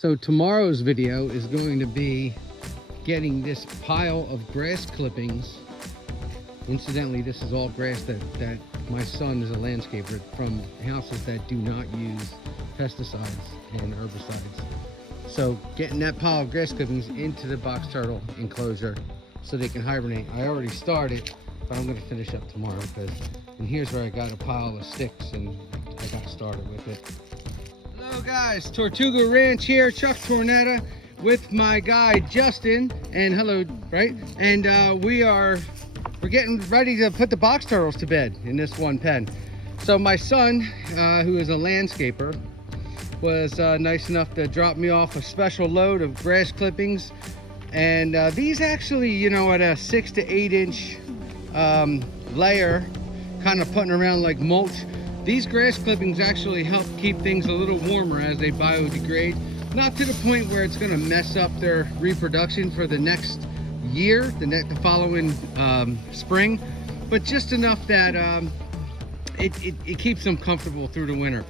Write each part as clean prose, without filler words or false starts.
So tomorrow's video is going to be getting this pile of grass clippings. Incidentally, this is all grass that my son is a landscaper from houses that do not use pesticides and herbicides. So getting that pile of grass clippings into the box turtle enclosure so they can hibernate. I already started, but I'm going to finish up tomorrow and here's where I got a pile of sticks and I got started with it. Hello guys, Tortuga Ranch here, Chuck Tornetta with my guy Justin, and hello, right? And we're getting ready to put the box turtles to bed in this one pen. So my son, who is a landscaper, was nice enough to drop me off a special load of grass clippings, and these actually, you know, at a 6 to 8 inch layer, kind of putting around like mulch. These grass clippings actually help keep things a little warmer as they biodegrade. Not to the point where it's going to mess up their reproduction for the next year, the following spring, but just enough that it keeps them comfortable through the winter.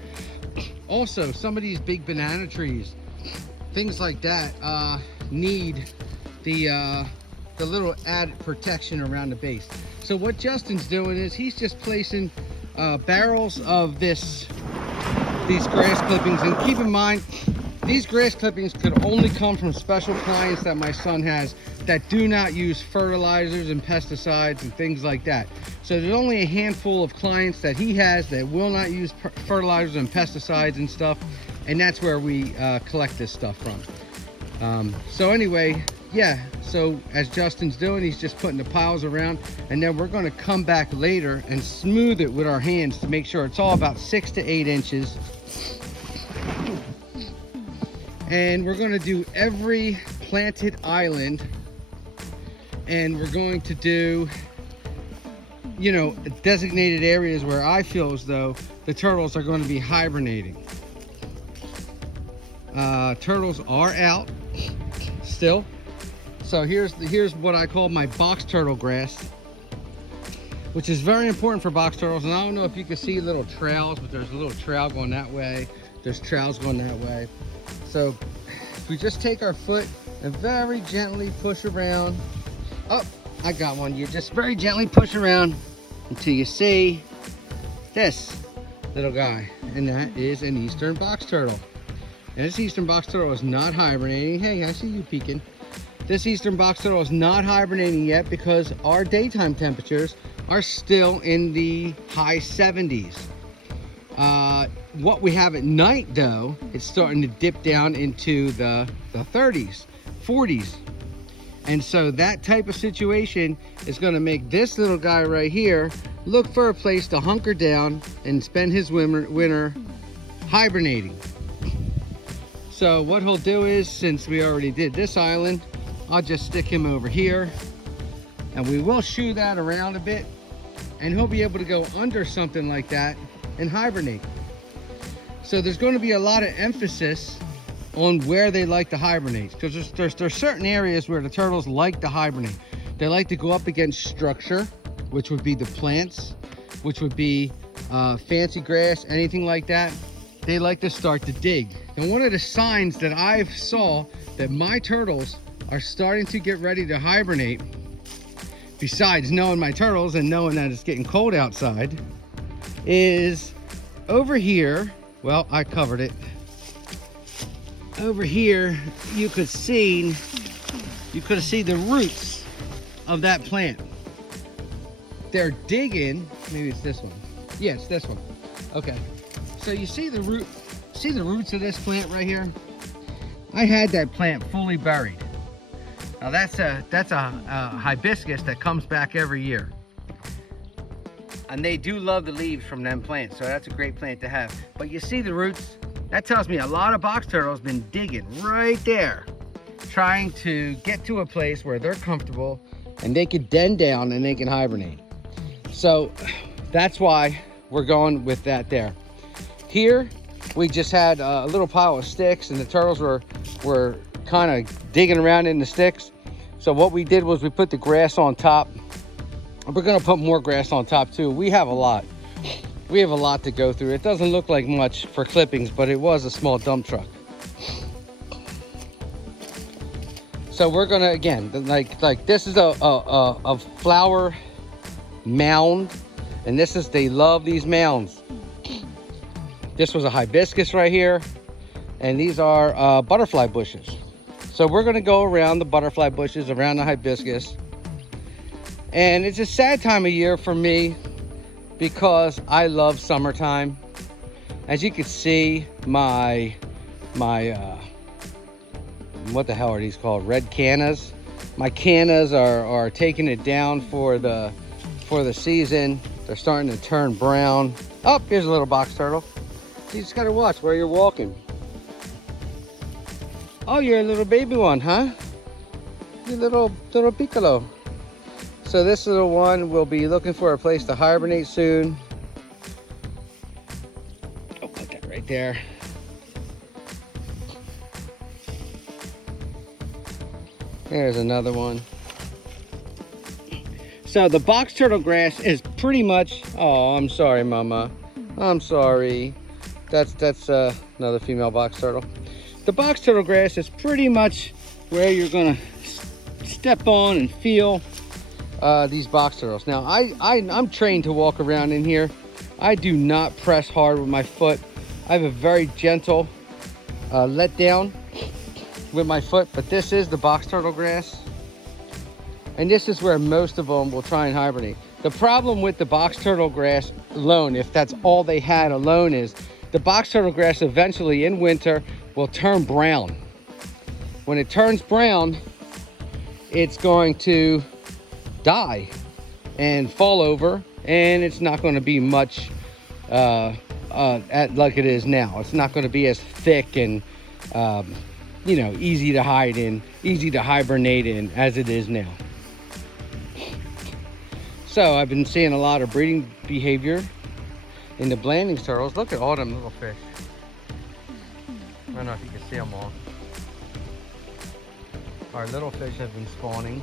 Also, some of these big banana trees, things like that, need the little added protection around the base. So what Justin's doing is he's just placing barrels of these grass clippings, and keep in mind these grass clippings could only come from special clients that my son has that do not use fertilizers and pesticides and things like that. So there's only a handful of clients that he has that will not use fertilizers and pesticides and stuff, and that's where we collect this stuff from. So anyway, yeah, so as Justin's doing, he's just putting the piles around, and then we're going to come back later and smooth it with our hands to make sure it's all about 6 to 8 inches. And we're going to do every planted island, and we're going to do, you know, designated areas where I feel as though the turtles are going to be hibernating. Turtles are out still. So here's what I call my box turtle grass, which is very important for box turtles. And I don't know if you can see little trails, but there's a little trail going that way. There's trails going that way. So if we just take our foot and very gently push around. Oh, I got one. You just very gently push around until you see this little guy. And that is an eastern box turtle. And this eastern box turtle is not hibernating. Hey, I see you peeking. This eastern box turtle is not hibernating yet because our daytime temperatures are still in the high 70s. What we have at night, though, it's starting to dip down into the 30s, 40s. And so that type of situation is going to make this little guy right here look for a place to hunker down and spend his winter hibernating. So what he'll do is, since we already did this island, I'll just stick him over here, and we will shoo that around a bit, and he'll be able to go under something like that and hibernate. So there's going to be a lot of emphasis on where they like to hibernate, because there's certain areas where the turtles like to hibernate. They like to go up against structure, which would be the plants, which would be fancy grass, anything like that. They like to start to dig. And one of the signs that I've saw that my turtles are starting to get ready to hibernate, besides knowing my turtles and knowing that it's getting cold outside, is over here. Well, I covered it. Over here, you could see the roots of that plant. They're digging. Maybe it's this one. Yeah, it's this one. Okay. So you see the roots of this plant right here? I had that plant fully buried. Now that's a hibiscus that comes back every year. And they do love the leaves from them plants, so that's a great plant to have. But you see the roots? That tells me a lot of box turtles been digging right there, trying to get to a place where they're comfortable and they can den down and they can hibernate. So that's why we're going with that there. Here, we just had a little pile of sticks, and the turtles were kind of digging around in the sticks. So what we did was we put the grass on top. We're gonna put more grass on top too. We have a lot to go through. It doesn't look like much for clippings, but it was a small dump truck. So we're gonna, again, like this is a flower mound, and this is, they love these mounds. This was a hibiscus right here, and these are butterfly bushes. So we're gonna go around the butterfly bushes, around the hibiscus. And it's a sad time of year for me because I love summertime. As you can see, my what the hell are these called? Red cannas. My cannas are taking it down for the season. They're starting to turn brown. Oh, here's a little box turtle. You just gotta watch where you're walking. Oh, you're a little baby one, huh? You little piccolo. So this little one will be looking for a place to hibernate soon. I'll put that right there. There's another one. So the box turtle grass is pretty much, oh, I'm sorry, mama. I'm sorry. That's another female box turtle. The box turtle grass is pretty much where you're gonna step on and feel these box turtles. Now I'm trained to walk around in here. I do not press hard with my foot. I have a very gentle let down with my foot, but this is the box turtle grass, and this is where most of them will try and hibernate. The problem with the box turtle grass alone, if that's all they had alone, is the box turtle grass eventually in winter will turn brown. When it turns brown, it's going to die and fall over, and it's not going to be much like it is now. It's not going to be as thick and you know, easy to hide in, easy to hibernate in as it is now. So I've been seeing a lot of breeding behavior in the Blandings turtles. Look at all them little fish. I don't know if you can see them all. Our little fish have been spawning,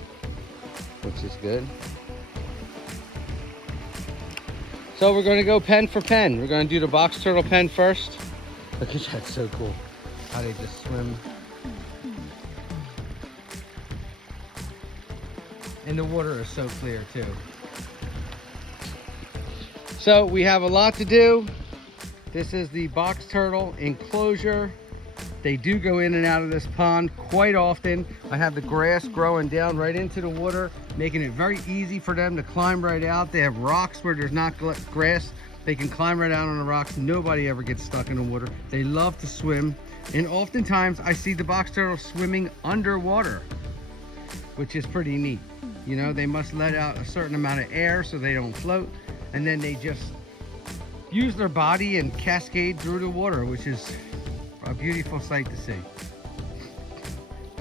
which is good. So we're going to go pen for pen. We're going to do the box turtle pen first. Look at that, so cool. How they just swim. And the water is so clear too. So we have a lot to do. This is the box turtle enclosure. They do go in and out of this pond quite often. I have the grass growing down right into the water, making it very easy for them to climb right out. They have rocks where there's not grass. They can climb right out on the rocks. Nobody ever gets stuck in the water. They love to swim. And oftentimes I see the box turtles swimming underwater, which is pretty neat. You know, they must let out a certain amount of air so they don't float. And then they just use their body and cascade through the water, which is a beautiful sight to see.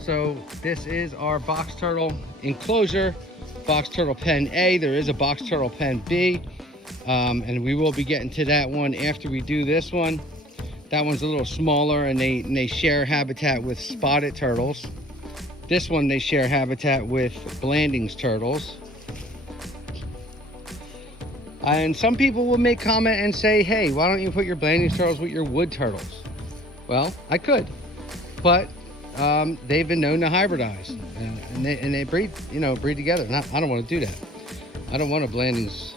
So this is our box turtle enclosure, box turtle pen A. There is a box turtle pen B, and we will be getting to that one after we do this one. That one's a little smaller, and they share habitat with spotted turtles. This one they share habitat with Blandings turtles. And some people will make comment and say, hey, why don't you put your Blandings turtles with your wood turtles? Well, I could, but they've been known to hybridize, and they breed, you know, breed together. I don't want to do that. I don't want a Blandings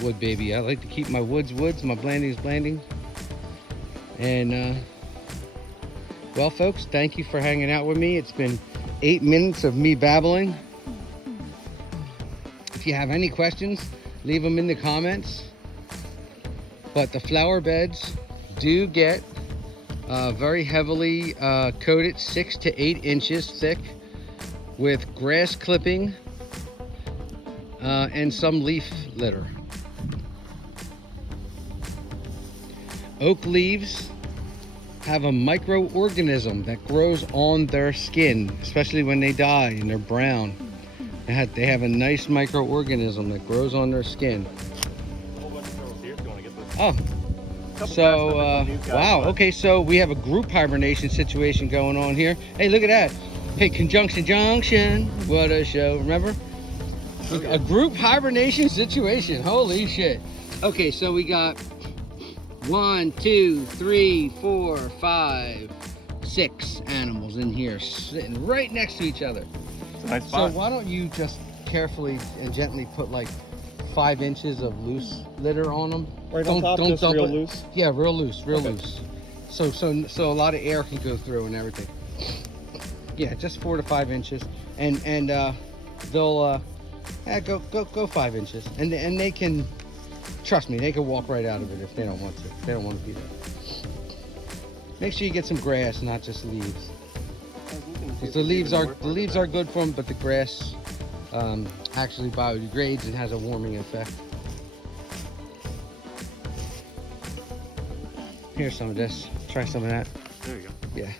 wood baby. I like to keep my woods, my Blandings, Blandings. And well, folks, thank you for hanging out with me. It's been 8 minutes of me babbling. If you have any questions, leave them in the comments. But the flower beds do get very heavily coated, 6 to 8 inches thick, with grass clipping and some leaf litter. Oak leaves have a microorganism that grows on their skin, especially when they die and they're brown. They have a nice microorganism that grows on their skin. Oh, so wow, okay, so we have a group hibernation situation going on here. Hey, look at that. Hey, Conjunction Junction, what a show. Remember? A group hibernation situation. Holy shit. Okay, so we got 1, 2, 3, 4, 5, 6 animals in here sitting right next to each other. It's a nice spot. So why don't you just carefully and gently put like 5 inches of loose litter on them. Right on top, just real loose? Yeah, real loose, real loose. So a lot of air can go through and everything. Yeah, just 4 to 5 inches, and they'll go 5 inches, and they can, trust me, they can walk right out of it if they don't want to. If they don't want to be there. Make sure you get some grass, not just leaves. Because the leaves are good for them, but the grass actually biodegrades and has a warming effect. Here's some of this. Try some of that. There you go. Yeah.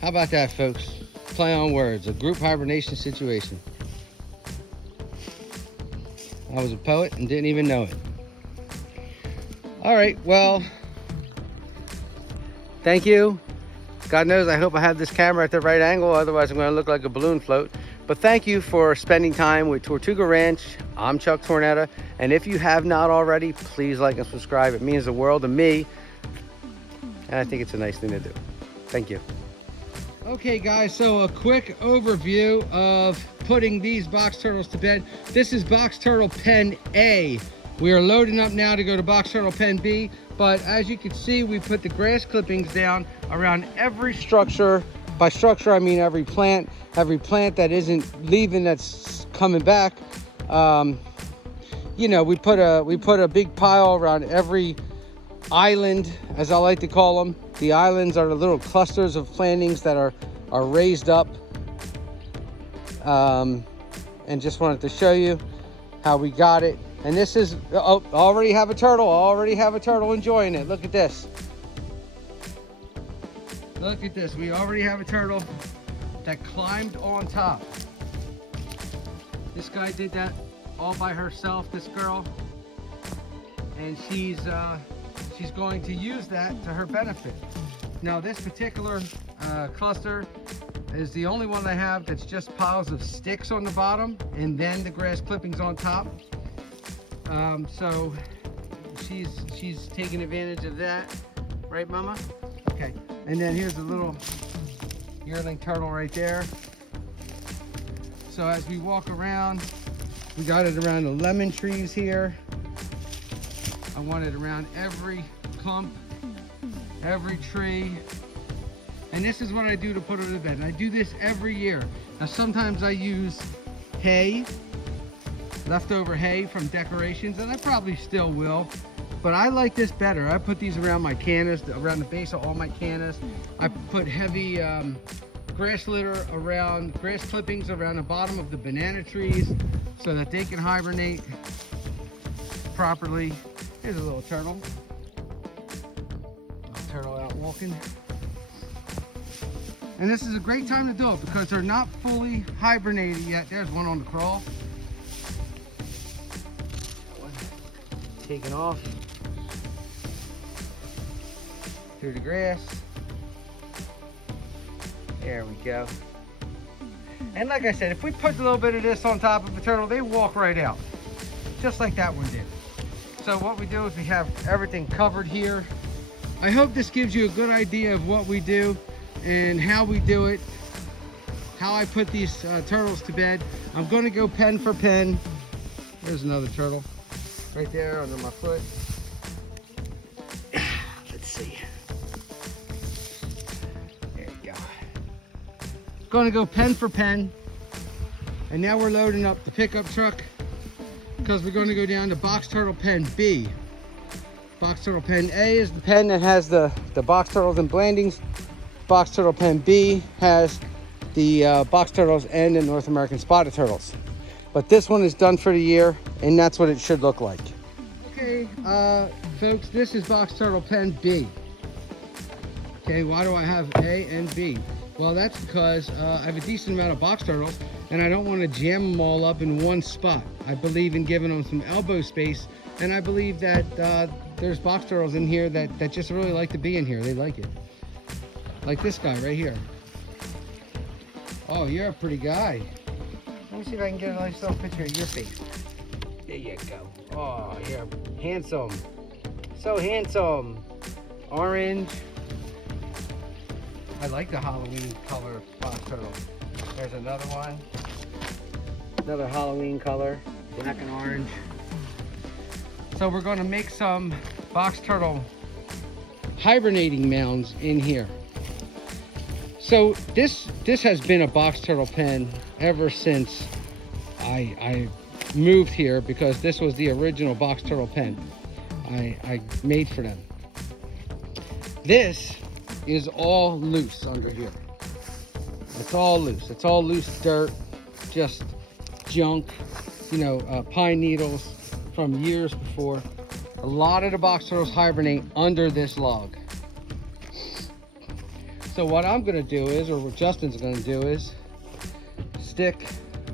How about that, folks? Play on words. A group hibernation situation. I was a poet and didn't even know it. All right, well, thank you. God knows, I hope I have this camera at the right angle, otherwise I'm going to look like a balloon float. But thank you for spending time with Tortuga Ranch. I'm Chuck Tornetta, and if you have not already, please like and subscribe. It means the world to me, and I think it's a nice thing to do. Thank you. Okay, guys, so a quick overview of putting these box turtles to bed. This is box turtle pen A. We are loading up now to go to box turtle pen B, but as you can see, we put the grass clippings down around every structure. By structure, I mean every plant that isn't leaving, that's coming back. You know, we put a big pile around every island, as I like to call them. The islands are the little clusters of plantings that are raised up. And just wanted to show you how we got it. And this is, oh, already have a turtle enjoying it. Look at this. Look at this. We already have a turtle that climbed on top. This guy did that all by herself, this girl. And she's going to use that to her benefit. Now this particular cluster is the only one I have that's just piles of sticks on the bottom and then the grass clippings on top. So she's taking advantage of that, right, Mama? Okay. And then here's a little yearling turtle right there. So as we walk around, we got it around the lemon trees here. I want it around every clump, every tree. And this is what I do to put her to bed. And I do this every year. Now sometimes I use hay, leftover hay from decorations, and I probably still will, but I like this better. I put these around my cannas, around the base of all my cannas. I put heavy grass litter around, grass clippings around the bottom of the banana trees so that they can hibernate properly. Here's a little turtle. Little turtle out walking. And this is a great time to do it because they're not fully hibernated yet. There's one on the crawl. Taken off through the grass. There we go. And like I said, if we put a little bit of this on top of a turtle, they walk right out, just like that one did. So what we do is we have everything covered here. I hope this gives you a good idea of what we do and how we do it, how I put these turtles to bed. I'm going to go pen for pen. There's another turtle right there under my foot. Let's see. There you go. Going to go pen for pen. And now we're loading up the pickup truck because we're going to go down to box turtle pen B. Box turtle pen A is the pen that has the box turtles and blandings. Box turtle pen B has the box turtles and the North American spotted turtles. But this one is done for the year, and that's what it should look like. Okay, folks, this is box turtle pen B. Okay, why do I have A and B? Well, that's because I have a decent amount of box turtles, and I don't want to jam them all up in one spot. I believe in giving them some elbow space, and I believe that there's box turtles in here that just really like to be in here. They like it. Like this guy right here. Oh, you're a pretty guy. Let me see if I can get a nice little picture of your face. There you go. Oh, you're handsome. So handsome. Orange. I like the Halloween color box turtle. There's another one. Another Halloween color, black and orange. So we're going to make some box turtle hibernating mounds in here. So this has been a box turtle pen ever since I moved here, because this was the original box turtle pen I made for them. This is all loose under here. It's all loose. It's all loose dirt, just junk, you know, pine needles from years before. A lot of the box turtles hibernate under this log. So what I'm gonna do is, or what Justin's gonna do is, stick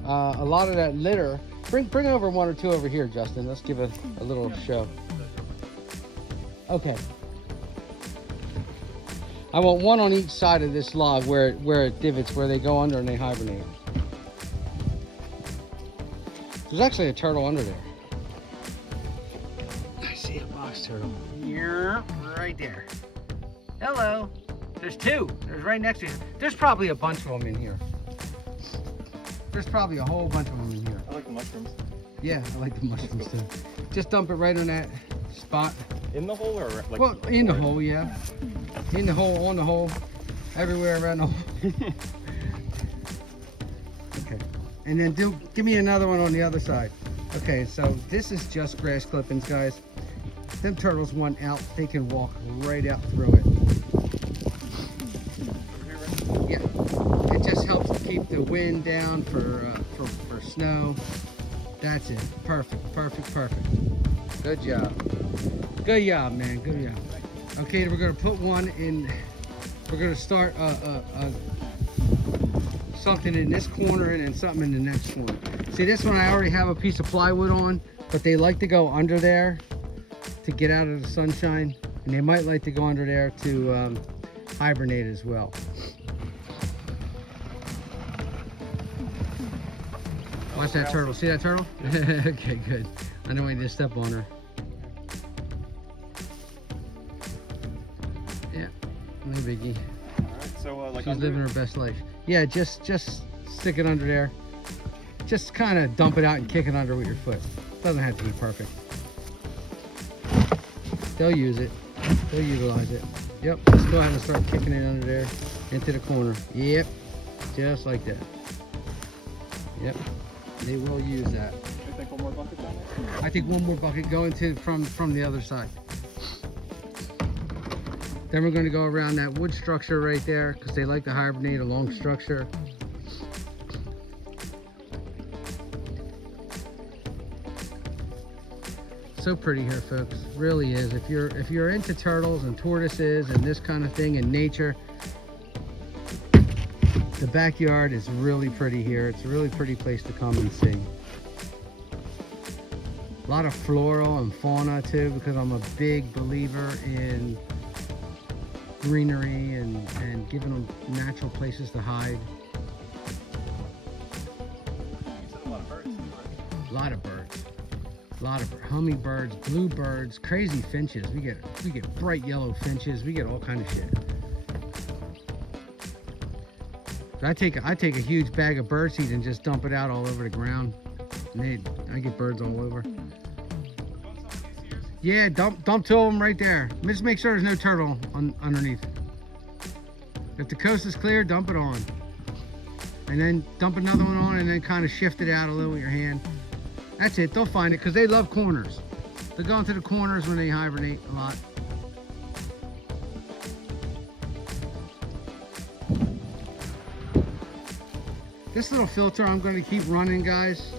a lot of that litter. Bring over one or two over here, Justin. Let's give a little show. Okay. I want one on each side of this log where it divots, where they go under and they hibernate. There's actually a turtle under there. I see a box turtle. Yeah, right there. Hello. There's two. There's right next to you. There's probably a bunch of them in here. There's probably a whole bunch of them in here. I like the mushrooms. Yeah, I like the mushrooms too. Just dump it right on that spot. In the hole or like? Well, in the hole, yeah. In the hole, on the hole, everywhere around the hole. Okay. And then give me another one on the other side. Okay, so this is just grass clippings, guys. Them turtles want out, they can walk right out through it. Yeah, it just helps to keep the wind down for snow. That's it. Perfect, perfect, perfect. Good job. Good job, man. Good job. Okay, we're gonna put one in. We're gonna start something in this corner and then something in the next corner. See, this one I already have a piece of plywood on, but they like to go under there to get out of the sunshine, and they might like to go under there to hibernate as well. Watch that turtle. See that turtle? Okay, good. I know I need to step on her. Yeah, no biggie. Alright, so like she's living her best life. Yeah, just stick it under there. Just kind of dump it out and kick it under with your foot. Doesn't have to be perfect. They'll use it. They'll utilize it. Yep, let's go ahead and start kicking it under there into the corner. Yep, just like that. Yep, they will use that. I think one more bucket down there? I think one more bucket going to from the other side. Then we're going to go around that wood structure right there, because they like to hibernate along structure. So pretty here, folks. Really is. If you're into turtles and tortoises and this kind of thing in nature, the backyard is really pretty here. It's a really pretty place to come and see. A lot of floral and fauna too, because I'm a big believer in greenery and giving them natural places to hide. You said a lot of birds, right? A lot of birds. A lot of hummingbirds, bluebirds, crazy finches. We get bright yellow finches. We get all kind of shit. So I take a huge bag of bird seed and just dump it out all over the ground. And I get birds all over. Yeah, dump two of them right there. Just make sure there's no turtle underneath. If the coast is clear, dump it on. And then dump another one on and then kind of shift it out a little with your hand. That's it, they'll find it because they love corners. They go into the corners when they hibernate a lot. This little filter I'm going to keep running, guys.